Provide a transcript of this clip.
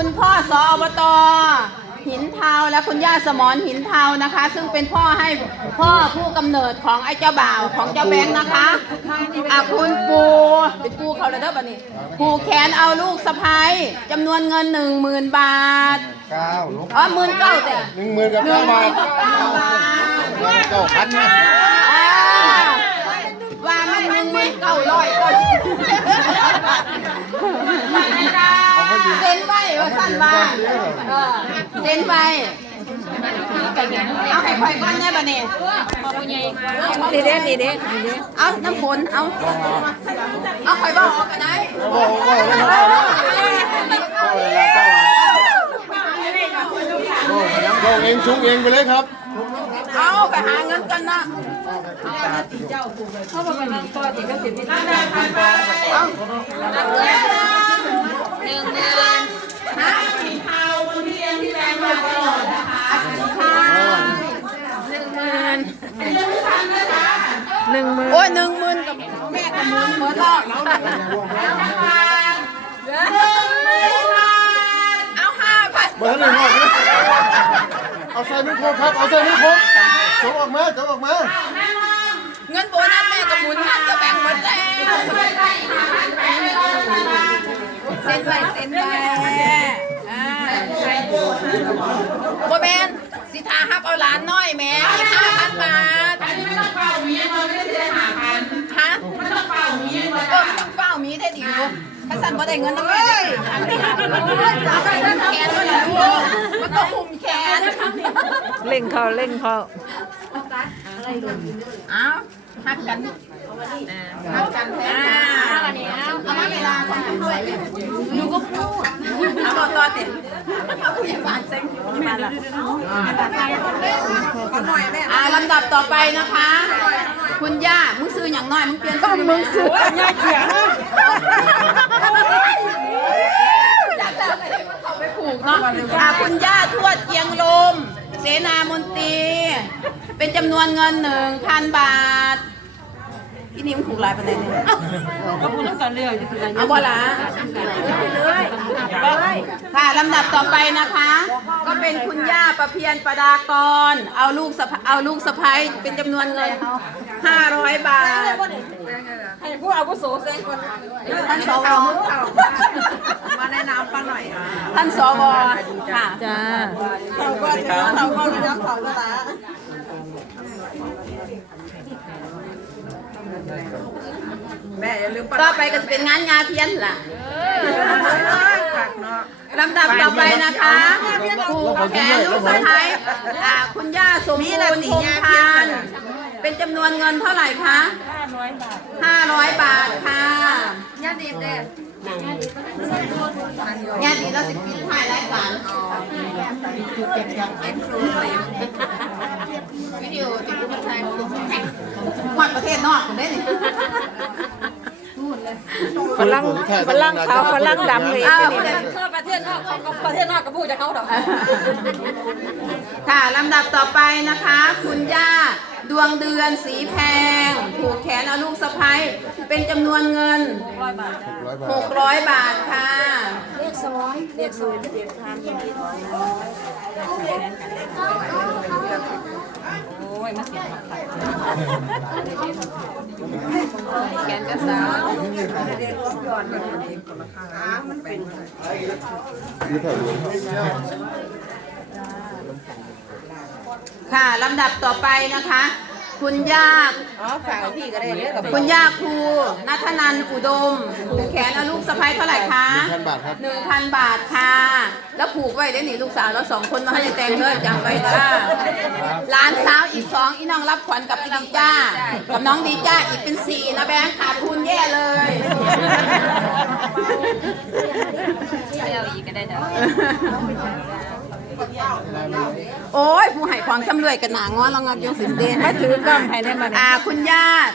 ุณพ่อสอบตอหินเทาและคุณย่าสมอนหินเทานะคะ ซึ่งเป็นพ่อให้พ่อผู้กําเนิดของไอ้เจ้าบ่าวของเจ้าแบงค์นะคะอาคุณปูเป็นปูเขาเลยเด้อป่นี่ผูกแขนเอาลูกสะพ้ายจำนวนเงินหนึ่งหมื่นบาทเก้าหมื่นเก้าแต่หนึ่งหมื่นกับเก้าบาทหนึ่งหมื่นเก้าพันเนี่ยบ้านเซ็นไปเอาไข่ไข่ก้อนได้ปะเนี่ยดีเด็ดดีเด็ดเอาน้ำฝนเอาเอาไข่บ้าออกกันไหนก็เองชุกเองไปเลยครับเอาไปหาเงินกันนะเอาไปนั่งต่อที่ก็สิบที่นั่งไปหนึ่งเดือนนะมีเทาบนเทียงที่แรงมาตลอดนะคะค่ะหนึ่งหมื่นหนึ่งพันนะจ๊ะหนึ่งหมื่นโอ้ยหนึ่งหมื่นกับแม่กับมือเหมือนหลอกแล้วหนึ่งพันเอาห้าพันเบอร์หนึ่งหกเอาใส่ไม่ครบครับ เอาใส่ไม่ครบจบออกมาจบออกมาเงินโบนัสแม่กับหมุนท่านจะแบ่งหมดแล้วเซ็นไปเซ็นโมเมนสิทาฮับเอาล้านน้อยแม่ห้าพันบาทอันี้ไม่ต้องเฝ้ามีเราไม่ได้จะหาพันฮะไม่ต้องเฝ้ามีเราไม่ต้องเฝ้ามีเท้ดีพระสันบ่ได้เงินน้ำเงินจ้าแขนมันรู้มันต้องหุ่มแขนเล่งเขาเล่งเขาอ้าวฮักกันฮักกันแท้ๆวันนี้วลาของด้วยหนูก็พูดลำดับต่อไปนะคะ คุณย่า มึงซื้ออย่างน้อย มึงเปลี่ยนต้อมึงซื้อย่าเขียนจับแล้วไปผูกเนาะคุณย่าทวดเจียงลมเสนามนตรี เป็นจำนวนเงินหนึ่งพันบาทอินี่มันถูกลายไปไหนเนี่ยก็พูดเรื่องการเรียนเอาบอลละเลยค่ะลำดับต่อไปนะคะ ก็เป็นคุณย่าประเพียนประดากรเอาลูกเอาลูกสะพ้ายเป็นจำนวนเงินห้าร้อยบาทให้ผู้เอาผุ้โสเซ็งคนท่านสวมาแนะนำฟังหน่อยท่านสวค่ะจ้าเขาก็เขาก็รับเขาก็ละแม่อย่าลืมต่อไปก็จะเป็นงานยาเพี้ยนล่ะลำดับต่อไปนะคะครูแขกลูกสะพ้ายคุณย่าสมบูรณ์คงพานเป็นจำนวนเงินเท่าไหร่คะ500บาท500บาทค่ะ ย่าดีเด็ดย่าดีเราจะกินถ่าไรายนารวิดีโวัดประเทศนอกคนได้นี่ฝรั่งฝรั่งขาวฝรั่งดำเลยประเทศนอกประเทศนอกกับผู้จะเขาหรอค่ะลำดับต่อไปนะคะ คุณย่าดวงเดือนสีแพงผูกแขนเอาลูกสะพ้ายเป็นจำนวนเงินหกร้อยบาทค่ะเลรียกสมอยเรียกสูตรเรียกทานเรียกร้อยแกนกระสาค่ะ ลำดับต่อไปนะคะคุณย่าฝากกพีี่่็ได้เยคุณย่าครูนัทนันอุดมผูกแขนอลูกสะพ้ายเท่าไหร่คะหนึ่งบาทครับหนึ่งพันบาทค่ะ แล้วผูกไว้ได้หนิลูกสาวแล้วสองคนมาให้แตงเลยจังไปจ้าหลานสาวอีกสองอีน้องรับขวัญกับอีดีจ้า กับน้องดีจ้าอีกเป็นสี่นะแบงค์ขาดทุนแย่เลยเอาอีกก็ได้เด้อโอ้ยผู้ใหายความช่ำรวยกันหนางงอลองงอยงสิเดนไม่ถือกล้องภายในมันอ่าคุณญาติ